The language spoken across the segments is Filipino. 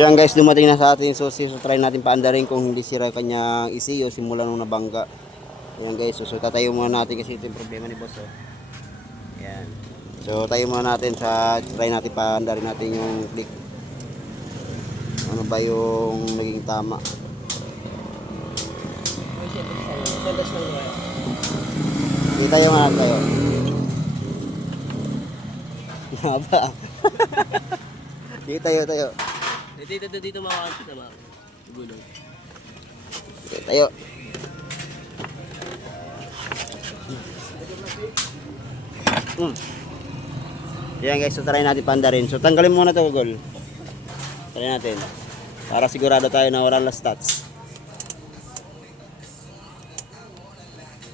So yan guys, dumating na sa atin yung susi. So try natin paandarin kung hindi sira kanyang ECU simula nung nabangga. Ayan guys, so tatayo muna natin kasi ito yung problema ni boss. Ayan. So tayo muna natin sa try natin paandarin natin yung click. Ano ba yung naging tama? Kita yung anak tayo. Haba. Sige tayo. Dito makakapit na mga gulong. Sige tayo. Yan guys, so try natin pandarin. So tanggalin muna ito, Gol. Try natin. Para sigurado tayo na walang last stats.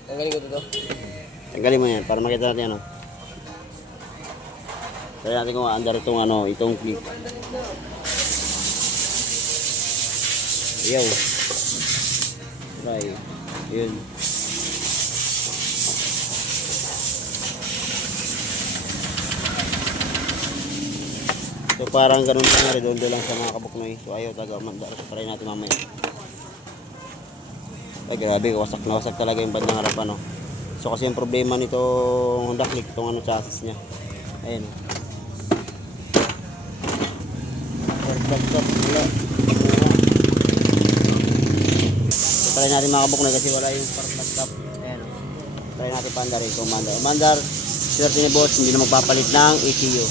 Tanggalin ko ito. Tanggalin mo yan para makita natin ano. Try natin kung andar itong ano, itong clip. Ayaw. Try. Yun. So parang ganun lang, redondo lang sa mga kabuknoy. So ayaw taga mandar. So try natin mamaya. Ay grabe, wasak na wasak talaga yung bandang harapan, no. So kasi yung problema nitong Honda Click, itong ano chassis niya. Ayan. Wala. So try natin mga kabuknoy kasi wala yung spark plug cap. Ayan. Try natin paandarin kung mandar. Mandar, swerte ni boss, hindi na magpapalit ng ECU.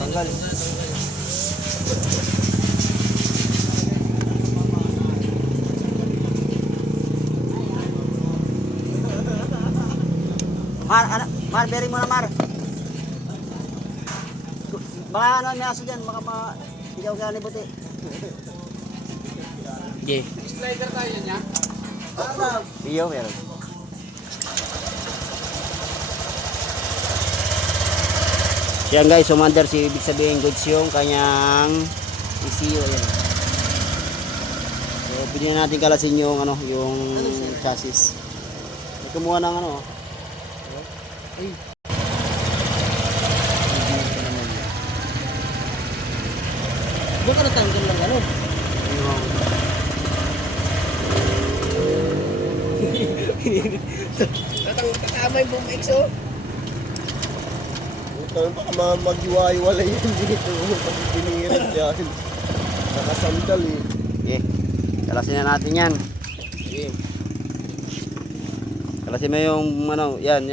Tanggal. Mar, bearing mo na, Mar. Baka ano, may aso dyan, baka hindi ako gani buti. Okay. Slider tayo niya. Iyo, meron. Yan guys, sumandar si ibig sabihin goods yung kanyang ECU. Ayan. So pwede na natin kalasin yung ano, yung chassis. Kumuha ng ano. Ay. Baka natanggal lang ano? Tatama yung boom X oh. Baka mag-iwa-iwalay yun dito. Pag pinirit yan. Nakasandal eh. Okay. Kalasin na natin yan. Okay. Kalasin mo yung ano, yan.